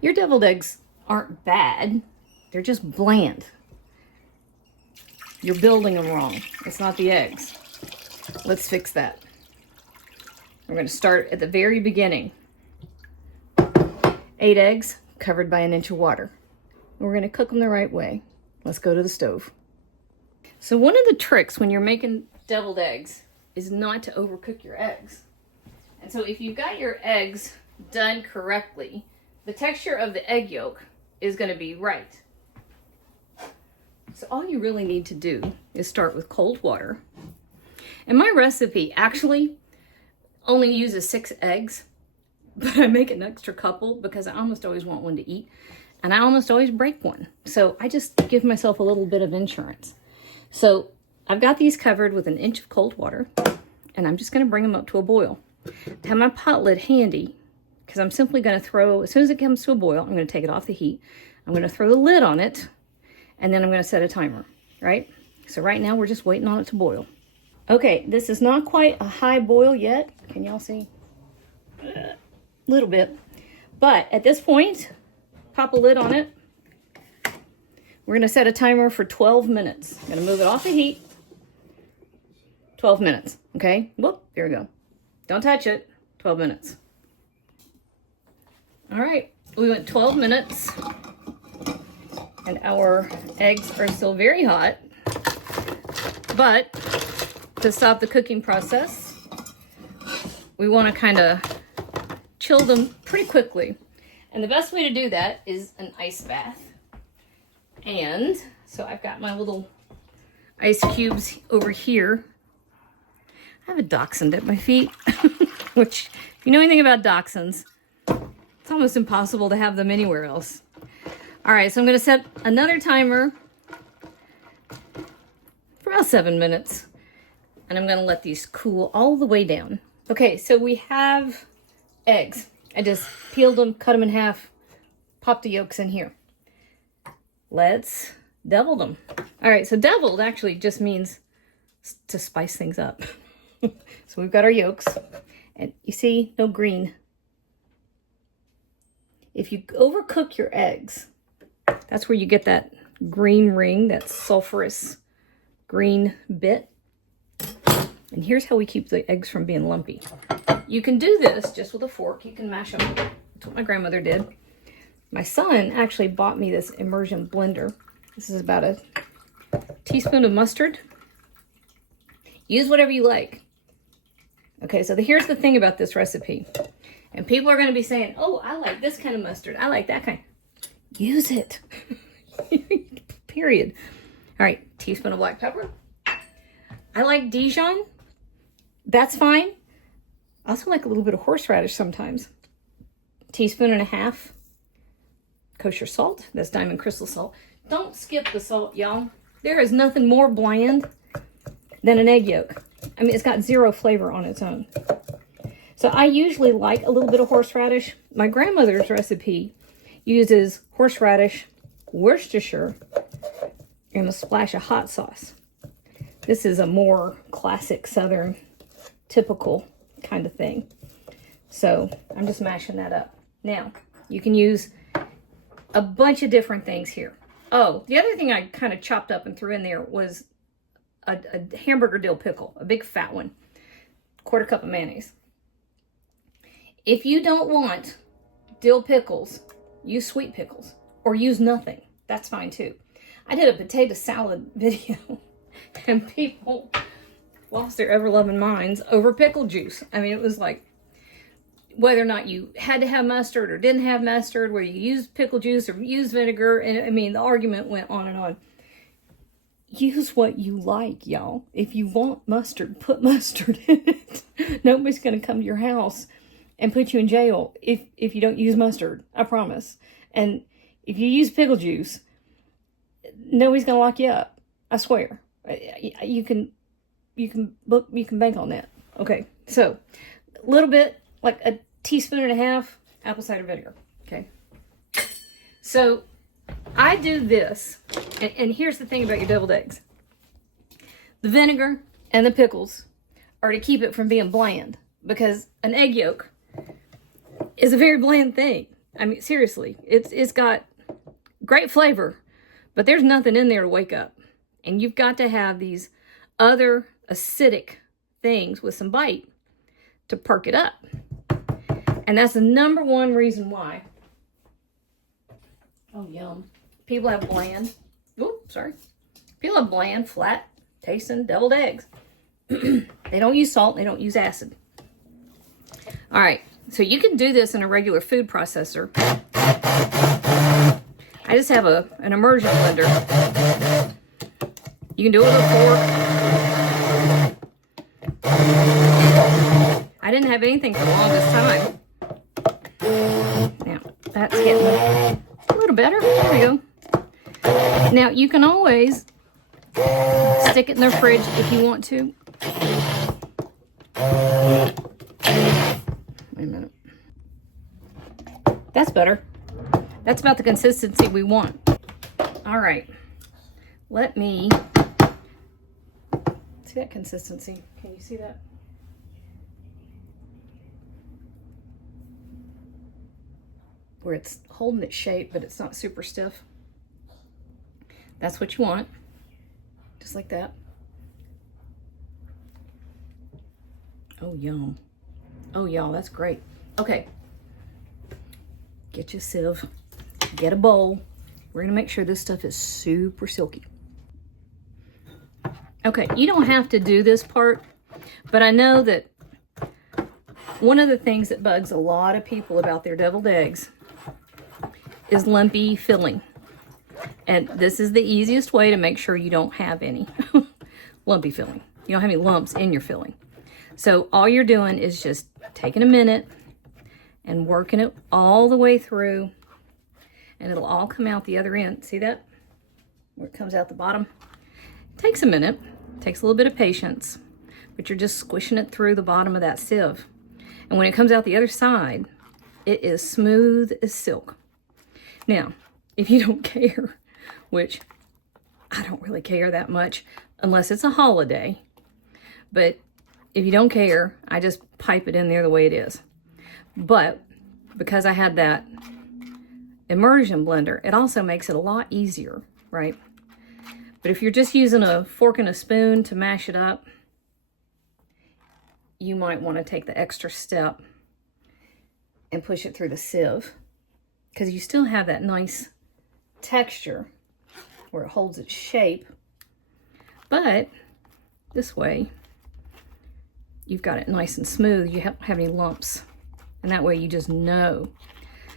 Your deviled eggs aren't bad. They're just bland. You're building them wrong. It's not the eggs. Let's fix that. We're going to start at the very beginning. 8 eggs covered by 1 inch of water. We're going to cook them the right way. Let's go to the stove. So one of the tricks when you're making deviled eggs is not to overcook your eggs. And so if you've got your eggs done correctly, the texture of the egg yolk is going to be right. So all you really need to do is start with cold water. And my recipe actually only uses 6 eggs, but I make an extra couple because I almost always want one to eat, and I almost always break one. So I just give myself a little bit of insurance. So I've got these covered with 1 inch of cold water, and I'm just going to bring them up to a boil. I have my pot lid handy because I'm simply going to throw, as soon as it comes to a boil, I'm going to take it off the heat. I'm going to throw the lid on it, and then I'm going to set a timer, right? So right now we're just waiting on it to boil. Okay, this is not quite a high boil yet. Can y'all see? A little bit. But at this point, pop a lid on it. We're going to set a timer for 12 minutes. I'm going to move it off the heat. 12 minutes, okay? Whoop, there we go. Don't touch it. 12 minutes. All right, we went 12 minutes, and our eggs are still very hot. But to stop the cooking process, we want to kind of chill them pretty quickly. And the best way to do that is an ice bath. And so I've got my little ice cubes over here. I have a dachshund at my feet, which, if you know anything about dachshunds, it's almost impossible to have them anywhere else. All right, so I'm going to set another timer for about 7 minutes. And I'm going to let these cool all the way down. Okay, so we have eggs. I just peeled them, cut them in half, popped the yolks in here. Let's devil them. All right, so deviled actually just means to spice things up. So we've got our yolks, and you see, no green. If you overcook your eggs, that's where you get that green ring, that sulfurous green bit. And here's how we keep the eggs from being lumpy. You can do this just with a fork. You can mash them. That's what my grandmother did. My son actually bought me this immersion blender. This is about a teaspoon of mustard. Use whatever you like. Okay, so here's the thing about this recipe. And people are going to be saying, oh, I like this kind of mustard. I like that kind. Use it. Period. All right, teaspoon of black pepper. I like Dijon. That's fine. I also like a little bit of horseradish sometimes. Teaspoon and a half kosher salt. That's diamond crystal salt. Don't skip the salt, y'all. There is nothing more bland than an egg yolk. I mean, it's got 0 flavor on its own. So I usually like a little bit of horseradish. My grandmother's recipe uses horseradish, Worcestershire, and a splash of hot sauce. This is a more classic Southern, typical kind of thing. So I'm just mashing that up. Now, you can use a bunch of different things here. Oh, the other thing I kind of chopped up and threw in there was a hamburger dill pickle, a big fat one, 1/4 cup of mayonnaise. If you don't want dill pickles, use sweet pickles or use nothing. That's fine too. I did a potato salad video and people lost their ever-loving minds over pickle juice. I mean, it was like whether or not you had to have mustard or didn't have mustard, where you used pickle juice or used vinegar. And I mean, the argument went on and on. Use what you like, y'all. If you want mustard, put mustard in it. Nobody's going to come to your house and put you in jail if you don't use mustard. I promise. And if you use pickle juice, nobody's going to lock you up. I swear. You can bank on that. Okay. So a little bit, like a teaspoon and a half apple cider vinegar. Okay. So I do this, and here's the thing about your deviled eggs. The vinegar and the pickles are to keep it from being bland, because an egg yolk is a very bland thing. I mean, seriously, it's got great flavor, but there's nothing in there to wake up. And you've got to have these other acidic things with some bite to perk it up. And that's the number one reason why. Oh, yum. People have bland. Oh, sorry. People have bland, flat, tasting deviled eggs. They don't use salt. They don't use acid. All right. So you can do this in a regular food processor. I just have an immersion blender. You can do it with a fork. I didn't have anything for the longest time. Now, that's getting a little better. There we go. Now, you can always stick it in the fridge if you want to. Wait a minute. That's better. That's about the consistency we want. All right. Let me see that consistency. Can you see that? Where it's holding its shape, but it's not super stiff. That's what you want. Just like that. Oh, yum. Oh, y'all, that's great. Okay. Get your sieve. Get a bowl. We're going to make sure this stuff is super silky. Okay, you don't have to do this part, but I know that one of the things that bugs a lot of people about their deviled eggs is lumpy filling. And this is the easiest way to make sure you don't have any lumpy filling. You don't have any lumps in your filling. So all you're doing is just taking a minute and working it all the way through, and it'll all come out the other end. See that? Where it comes out the bottom. It takes a minute, takes a little bit of patience, but you're just squishing it through the bottom of that sieve. And when it comes out the other side, it is smooth as silk. Now, if you don't care, which I don't really care that much unless it's a holiday, but if you don't care, I just pipe it in there the way it is. But because I had that immersion blender, it also makes it a lot easier, right? But if you're just using a fork and a spoon to mash it up, you might want to take the extra step and push it through the sieve, because you still have that nice texture where it holds its shape. But this way, you've got it nice and smooth. You don't have any lumps. And that way you just know.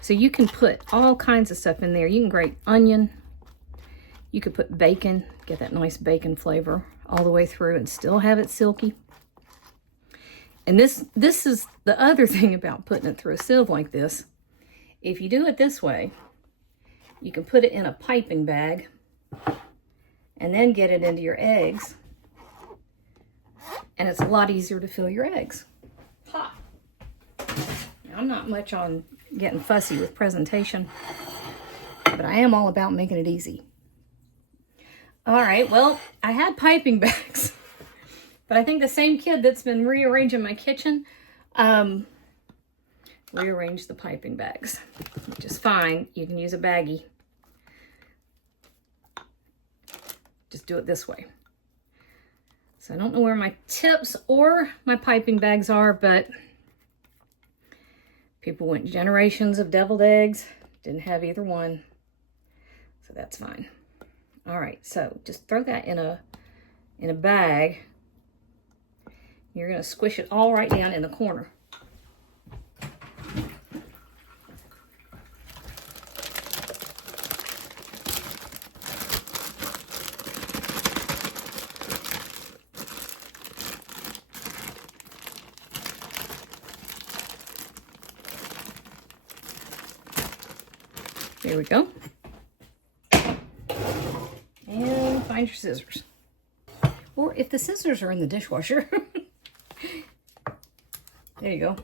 So you can put all kinds of stuff in there. You can grate onion. You could put bacon, get that nice bacon flavor all the way through and still have it silky. And this is the other thing about putting it through a sieve like this. If you do it this way, you can put it in a piping bag and then get it into your eggs. And it's a lot easier to fill your eggs. Ha! Now, I'm not much on getting fussy with presentation, but I am all about making it easy. All right, well, I had piping bags, but I think the same kid that's been rearranging my kitchen rearranged the piping bags, which is fine. You can use a baggie. Just do it this way. So I don't know where my tips or my piping bags are, but people went generations of deviled eggs, didn't have either one, so that's fine. All right, so just throw that in a bag. You're gonna squish it all right down in the corner. There we go. And find your scissors. Or if the scissors are in the dishwasher, there you go.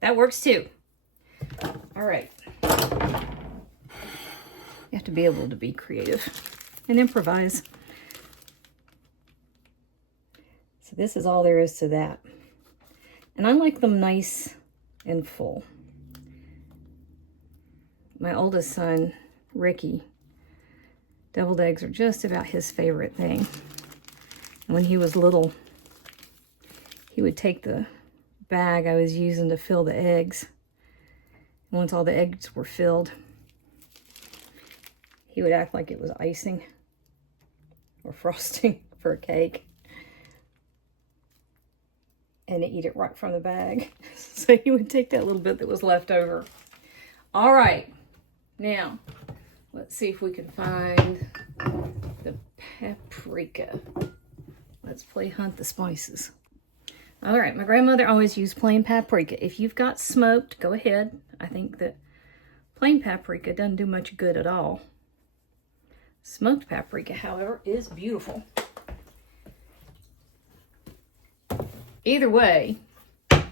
That works too. All right. You have to be able to be creative and improvise. So this is all there is to that. And I like them nice and full. my oldest son, Ricky, deviled eggs are just about his favorite thing. And when he was little, he would take the bag I was using to fill the eggs. And once all the eggs were filled, he would act like it was icing or frosting for a cake and eat it right from the bag. So he would take that little bit that was left over. All right, now let's see if we can find the paprika. Let's play hunt the spices. All right, my grandmother always used plain paprika. If you've got smoked, go ahead. I think that plain paprika doesn't do much good at all. Smoked paprika, however, is beautiful. Either way, a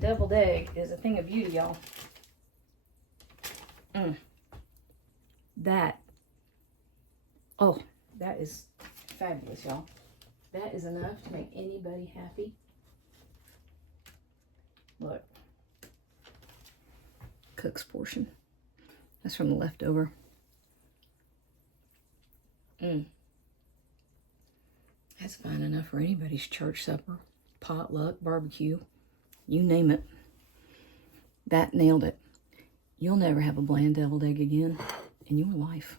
deviled egg is a thing of beauty, y'all. That is fabulous, y'all. That is enough to make anybody happy. Look. Cook's portion. That's from the leftover. That's fine enough for anybody's church supper, potluck, barbecue, you name it. That nailed it. You'll never have a bland deviled egg again in your life.